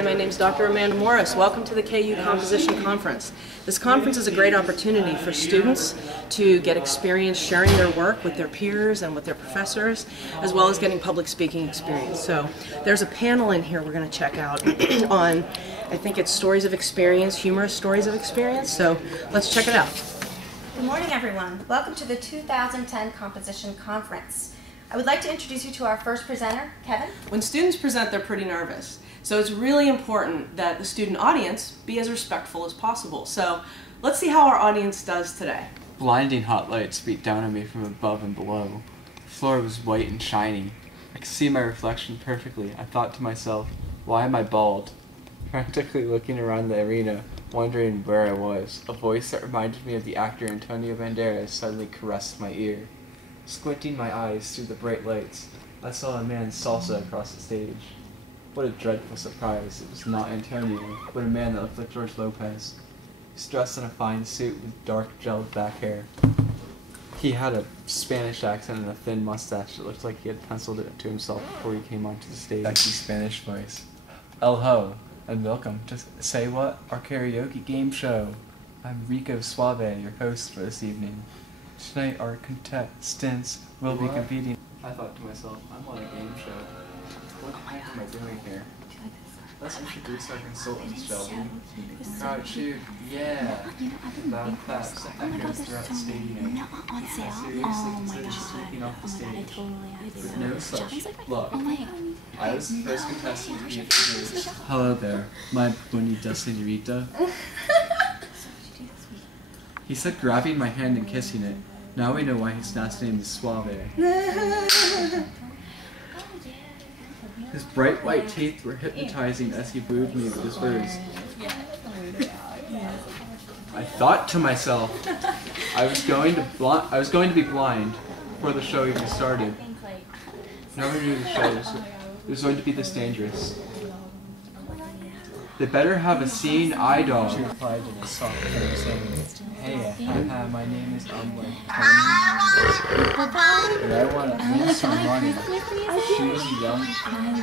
Hi, my name is Dr. Amanda Morris. Welcome to the KU Composition Conference. This conference is a great opportunity for students to get experience sharing their work with their peers and with their professors, as well as getting public speaking experience. So there's a panel in here we're going to check out on, I think it's stories of experience, humorous stories of experience. So let's check it out. Good morning, everyone. Welcome to the 2010 Composition Conference. I would like to introduce you to our first presenter, Kevin. When students present, they're pretty nervous. So it's really important that the student audience be as respectful as possible. So let's see how our audience does today. Blinding hot lights beat down on me from above and below. The floor was white and shiny. I could see my reflection perfectly. I thought to myself, why am I bald? Frantically looking around the arena, wondering where I was, a voice that reminded me of the actor Antonio Banderas suddenly caressed my ear. Squinting my eyes through the bright lights, I saw a man salsa across the stage. What a dreadful surprise. It was not Antonio, but a man that looked like George Lopez. He was dressed in a fine suit with dark gelled back hair. He had a Spanish accent and a thin mustache that looked like he had penciled it to himself before he came onto the stage. Sexy Spanish voice. El ho, and welcome to Say What, our karaoke game show. I'm Rico Suave, your host for this evening. Tonight our contestants will be competing. I thought to myself, I'm on a game show. What the heck am I doing here? Let's introduce our consultants, shall we? Crowd cheer, yeah! Loud claps that echoes throughout the stadium. Seriously consider sneaking off the stage. With no such luck, I was the first contestant to be introduced. Hello there, my bonita señorita. He said, grabbing my hand and kissing it. Now we know why his last name is Suave. His bright white teeth were hypnotizing as he wooed me with his words. I thought to myself, I was going to be blind before the show even started. Never knew the show was going to be this dangerous. They better have a seeing eye dog. She replied in a soft tone saying, hey, my name is Tony, and I want to win some money. She was a young girl at 20, and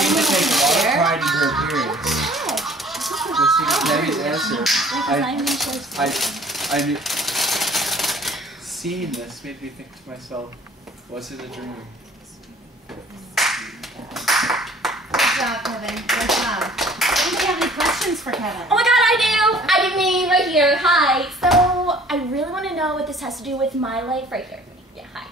seemed to take a lot of pride in her appearance. This was Debbie's answer. I knew. Seeing this made me think to myself, was it a dream? Good job, Kevin. Good job. Anybody have any questions for Kevin? Oh my god, I do! I do, me, right here. Hi. So, I really want to know what this has to do with my life right here. Yeah, hi.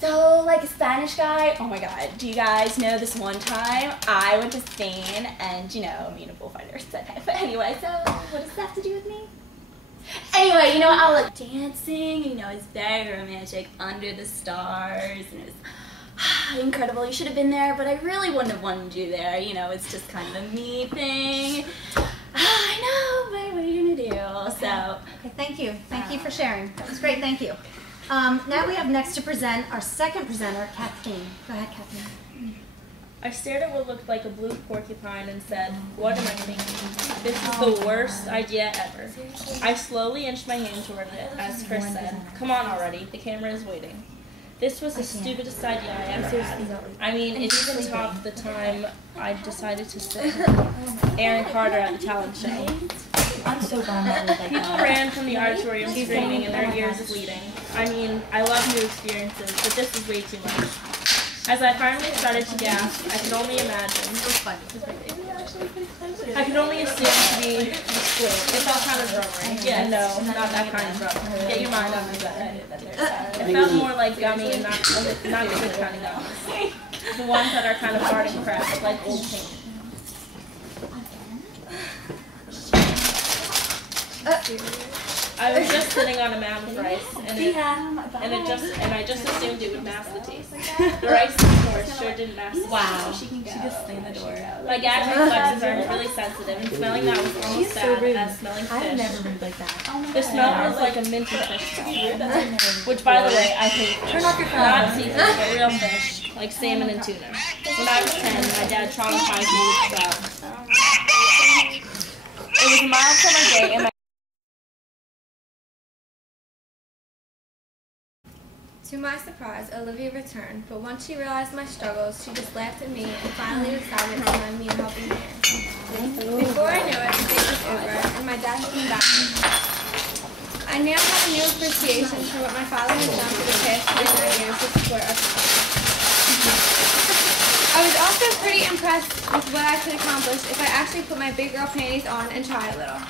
So, like a Spanish guy, oh my god, do you guys know this one time I went to Spain and, you know, me and a bullfighter said that. But anyway, so what does this have to do with me? Anyway, you know, I was like dancing, you know, it's very romantic under the stars, and it was incredible. You should have been there, but I really wouldn't have wanted you there. You know, it's just kind of a me thing. I know, but what are you gonna do? Okay. So, okay, thank you. Thank you for sharing. That was great. Thank you. Now we have next to present our second presenter, Kathleen. Go ahead, Kathleen. I stared at what looked like a blue porcupine and said, what am I thinking? This is the worst idea ever. I slowly inched my hand toward it as Chris said, come on already, the camera is waiting. This was the stupidest idea I ever had. I mean, it even topped the time I decided to sit with Aaron Carter at the talent show. I'm so bummed. People ran from the auditorium screaming and their ears bleeding. I mean, I love new experiences, but this is way too much. As I finally started to gasp, I could only imagine. I could only assume to be split. It felt kind of rubbery. Yeah, no, not that kind of rubber. Get your mind on that. It felt more like gummy and not the good kind of gummies. The ones that are kind of hard and cracked, like old paint. I was just sitting on a mound of rice, and I just assumed it would mask the taste. The rice, of course, sure didn't mask the taste. Wow. She can slam the door. My gag reflexes are really sensitive, and smelling that was almost bad as smelling fish. I've never been like that. The smell was like a minty fish smell, which, by the way, I hate. Turn off your phone. Not seafood, but real fish, like salmon and tuna. When I was 10, my dad traumatized me with trout. It was a mild summer day, and my To my surprise, Olivia returned, but once she realized my struggles, she just laughed at me and finally decided to lend me a helping hand. Before I knew it, the day was over, and my dad came back. I now have a new appreciation for what my father has done for the past 29 years to support us. I was also pretty impressed with what I could accomplish if I actually put my big girl panties on and try a little.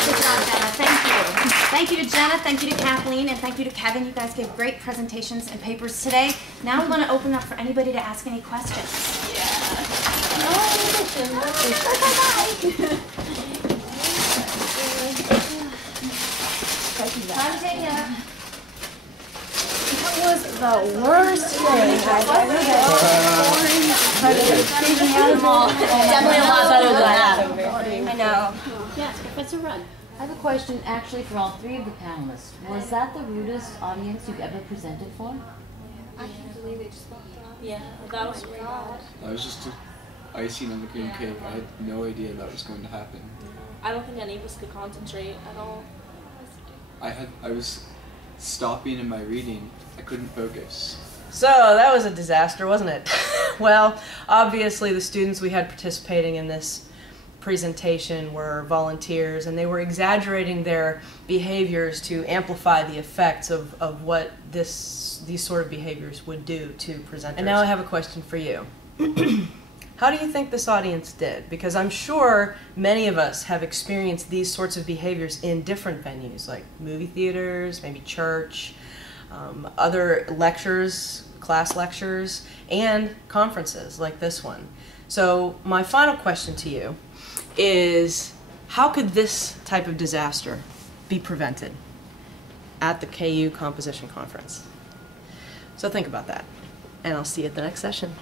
Good job, Jenna. Thank you. Thank you to Jenna, thank you to Kathleen, and thank you to Kevin. You guys gave great presentations and papers today. Now we want to open up for anybody to ask any questions. Time to take it. That was the worst thing I've ever Definitely a lot better than that. I know. Yes, Professor Rudd. I have a question actually for all three of the panelists. Was that the rudest audience you've ever presented for? I can't believe it just walked off. Yeah, that was really bad. That was just icing on the cream cake. I had no idea that was going to happen. I don't think any of us could concentrate at all. I was stopping in my reading. I couldn't focus. So that was a disaster, wasn't it? Well, obviously the students we had participating in this presentation were volunteers, and they were exaggerating their behaviors to amplify the effects of what these sort of behaviors would do to presenters. And now I have a question for you. How do you think this audience did? Because I'm sure many of us have experienced these sorts of behaviors in different venues, like movie theaters, maybe church, other lectures, class lectures, and conferences like this one. So my final question to you is, how could this type of disaster be prevented at the KU Composition Conference? So think about that, and I'll see you at the next session.